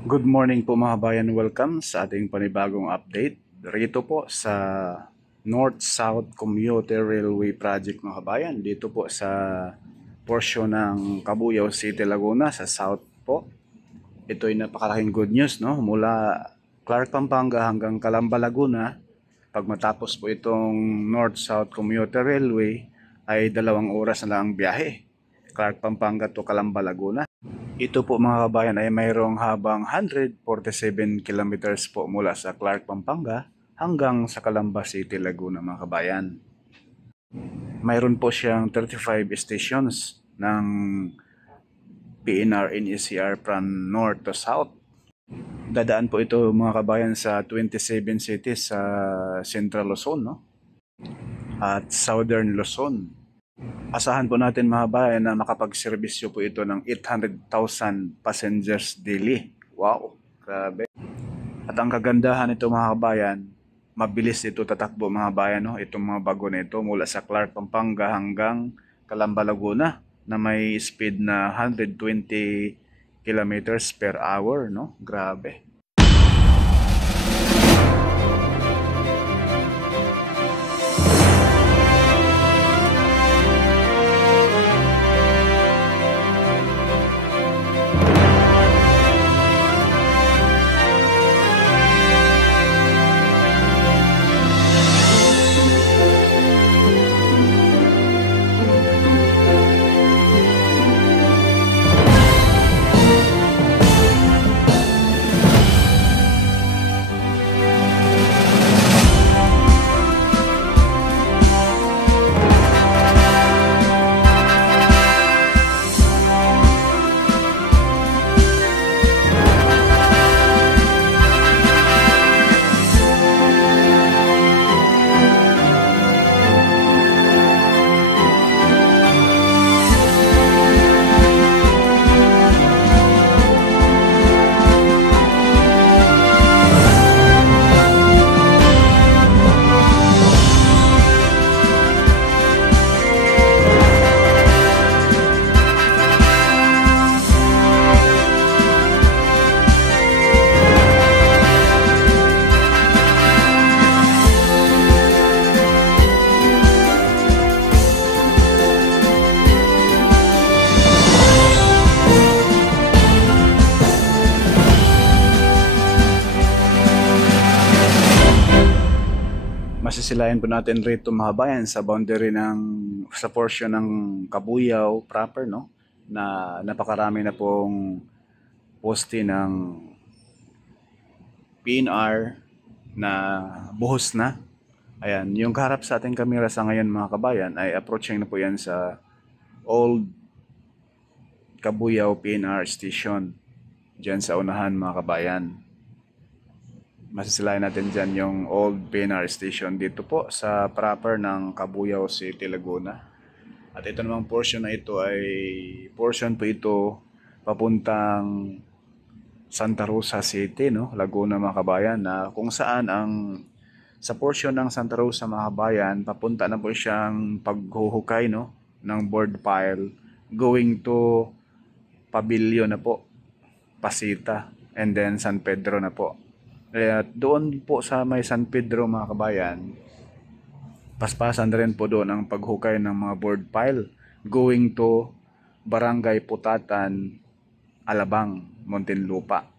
Good morning po mga bayan, welcome sa ating panibagong update. Rito po sa North-South Commuter Railway Project mga bayan. Dito po sa portion ng Cabuyao City, Laguna sa South po. Ito ay napakalaking good news, no? Mula Clark, Pampanga hanggang Calamba, Laguna. Pag matapos po itong North-South Commuter Railway ay 2 oras na lang ang biyahe. Clark, Pampanga to Calamba, Laguna. Ito po mga kabayan ay mayroong habang 147 kilometers po mula sa Clark, Pampanga hanggang sa Calamba City, Laguna mga kabayan. Mayroon po siyang 35 stations ng PNR NECR from north to south. Dadaan po ito mga kabayan sa 27 cities sa Central Luzon, no? At Southern Luzon. Asahan po natin mga bayan na makapagserbisyo po ito ng 800,000 passengers daily. Wow, grabe. At ang kagandahan nito mga kabayan, mabilis ito tatakbo mga bayan, no? Itong mga bago na ito mula sa Clark, Pampanga hanggang Calamba, Laguna na may speed na 120 kilometers per hour, no? Grabe. Masisilayan po natin rito mga bayan sa boundary sa portion ng Cabuyao proper, no? Na napakarami na pong poste ng PNR na buhos na. Ayan, yung kaharap sa ating kamera sa ngayon mga kabayan ay approaching na po yan sa Old Cabuyao PNR Station. Diyan sa unahan mga kabayan. Masisilayan natin dyan yung old PNR station dito po sa proper ng Cabuyao City, Laguna. At ito namang portion na ito ay portion po ito papuntang Santa Rosa City, no? Laguna mga kabayan, na kung saan sa portion ng Santa Rosa mga kabayan, papunta na po siyang paghuhukay, no? Ng board pile going to Pavilion na po, Pasita, and then San Pedro na po. Kaya doon po sa may San Pedro mga kabayan, paspasan rin po doon ang paghukay ng mga board pile going to Barangay Putatan, Alabang, Muntinlupa.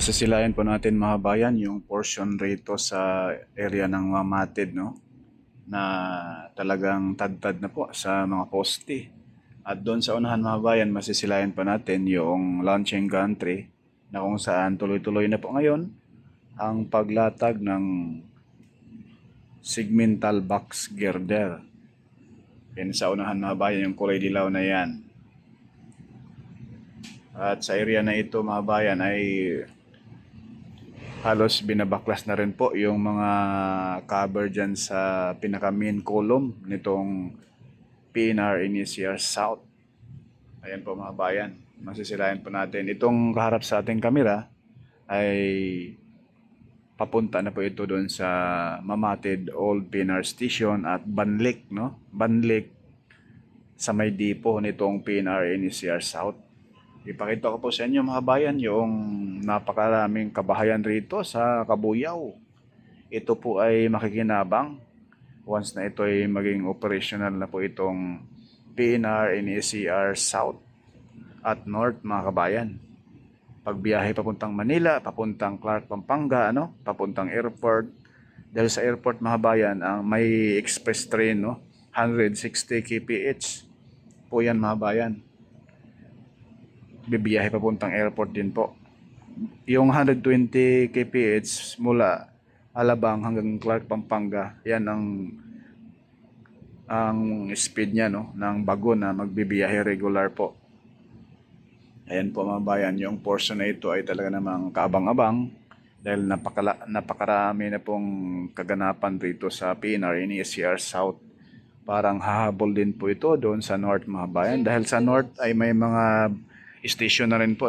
masisilayan po natin mga bayan yung portion rito sa area ng Mamatid, no? Na talagang tad-tad na po sa mga poste. At doon sa unahan mga bayan, masisilayan pa natin yung launching gantry na kung saan tuloy-tuloy na po ngayon ang paglatag ng segmental box girder. Yan sa unahan mga bayan, yung kulay dilaw na yan. At sa area na ito mga bayan ay halos binabaklas na rin po yung mga cover dyan sa pinaka main column nitong PNR NECR South. Ayan po mga bayan, masisilayan po natin. Itong kaharap sa ating kamera ay papunta na po ito doon sa Mamatid Old PNR Station at Banlik, no? Banlik sa may depo nitong PNR NECR South. Ipakita ko po sa inyo mga bayan yung napakaraming kabahayan rito sa Kabuyao. Ito po ay makikinabang once na ito ay maging operational na po itong PNR NECR South at North mga kabayan. Pagbiyahe papuntang Manila, papuntang Clark, Pampanga, papuntang airport. Dahil sa airport mga bayan, ang may express train, 160 kph po yan mga bayan. Bibiyahe papuntang airport din po. Yung 120 kph mula Alabang hanggang Clark, Pampanga, yan ang speed niya, ng bago na magbibiyahe regular po. Ayan po mga bayan, yung portion na ito ay talaga namang kaabang-abang dahil napakarami na pong kaganapan rito sa PNR NECR South. Parang hahabol din po ito doon sa North mga bayan dahil sa North ay may mga station na rin po,